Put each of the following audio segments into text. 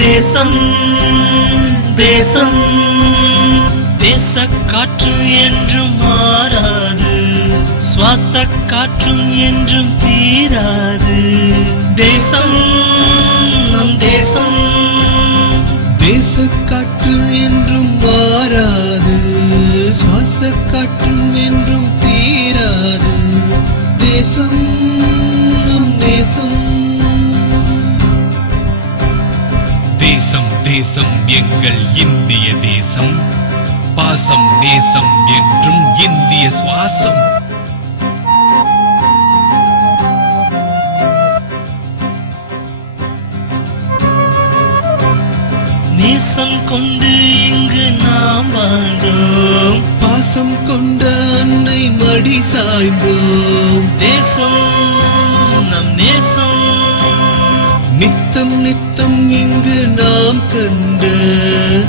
தேசம் தேசம் தேச காற்று என்றும் மாறாது, சுவாச காற்றும் என்றும் தீராது. தேசம் நம் தேசம், தேச காற்று என்றும் மாறாது, சுவாச காற்றும் என்றும் தீராது. தேசம் நம் தேசம். தேசம் தேசம் எங்கள் இந்திய தேசம், பாசம் நேசம் என்றும் இந்திய சுவாசம். நேசம் கொண்டு இங்கு நாம் வாழ்ந்தோம், பாசம் கொண்ட அன்னை மடி சாய்ந்தோம். தேசம் நம் நேசம், நித்தம் நித்தம் இங்கு நாம் கண்ட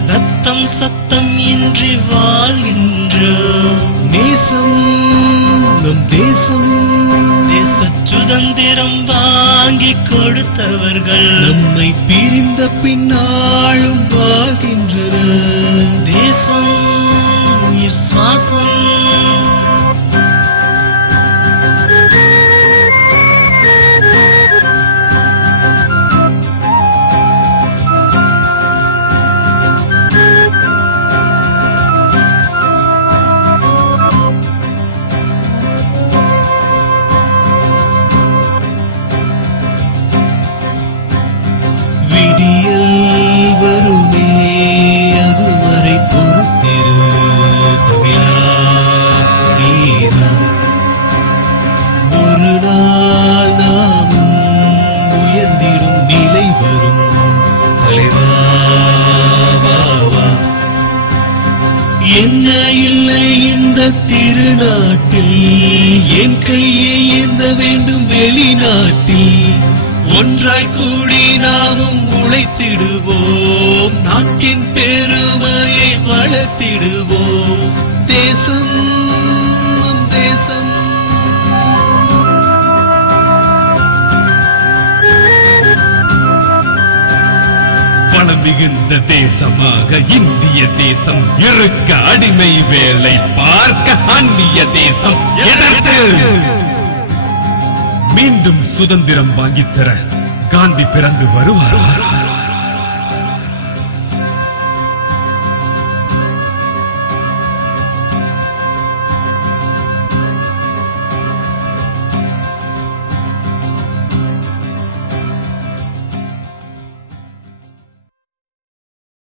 ரத்தம் சத்தம் இன்றி வாழ்கின்றோம். நேசம் நம் தேசம். தேச சுதந்திரம் வாங்கி கொடுத்தவர்கள் நம்மை பிரிந்த பின்னாலும் வாழ்கின்றனர். தேசம் உயிர் சுவாசம். விடியல் வருமே அதுவரை பொறுத்திரு தமிழா நீதான். ஒரு நாள் நாமும் உயர்ந்திடும் நிலை வரும் தலைவா வா வா. என்ன இல்லை இந்த திருநாட்டில், என் கையை ஏந்த வேண்டும் வெளிநாட்டில். ஒன்றாய் கூடி நாமும் உழைத்திடுவோம், நாட்டின் பெருமையை வளர்த்திடுவோம். தேசம் நம் தேசம். பணம் மிகுந்த தேசமாக இந்திய தேசம் இருக்க, அடிமை வேலை பார்க்க அந்நிய தேசம் எதற்கு? மீண்டும் சுதந்திரம் வாங்கித்தர காந்தி பிறந்து வருவார்.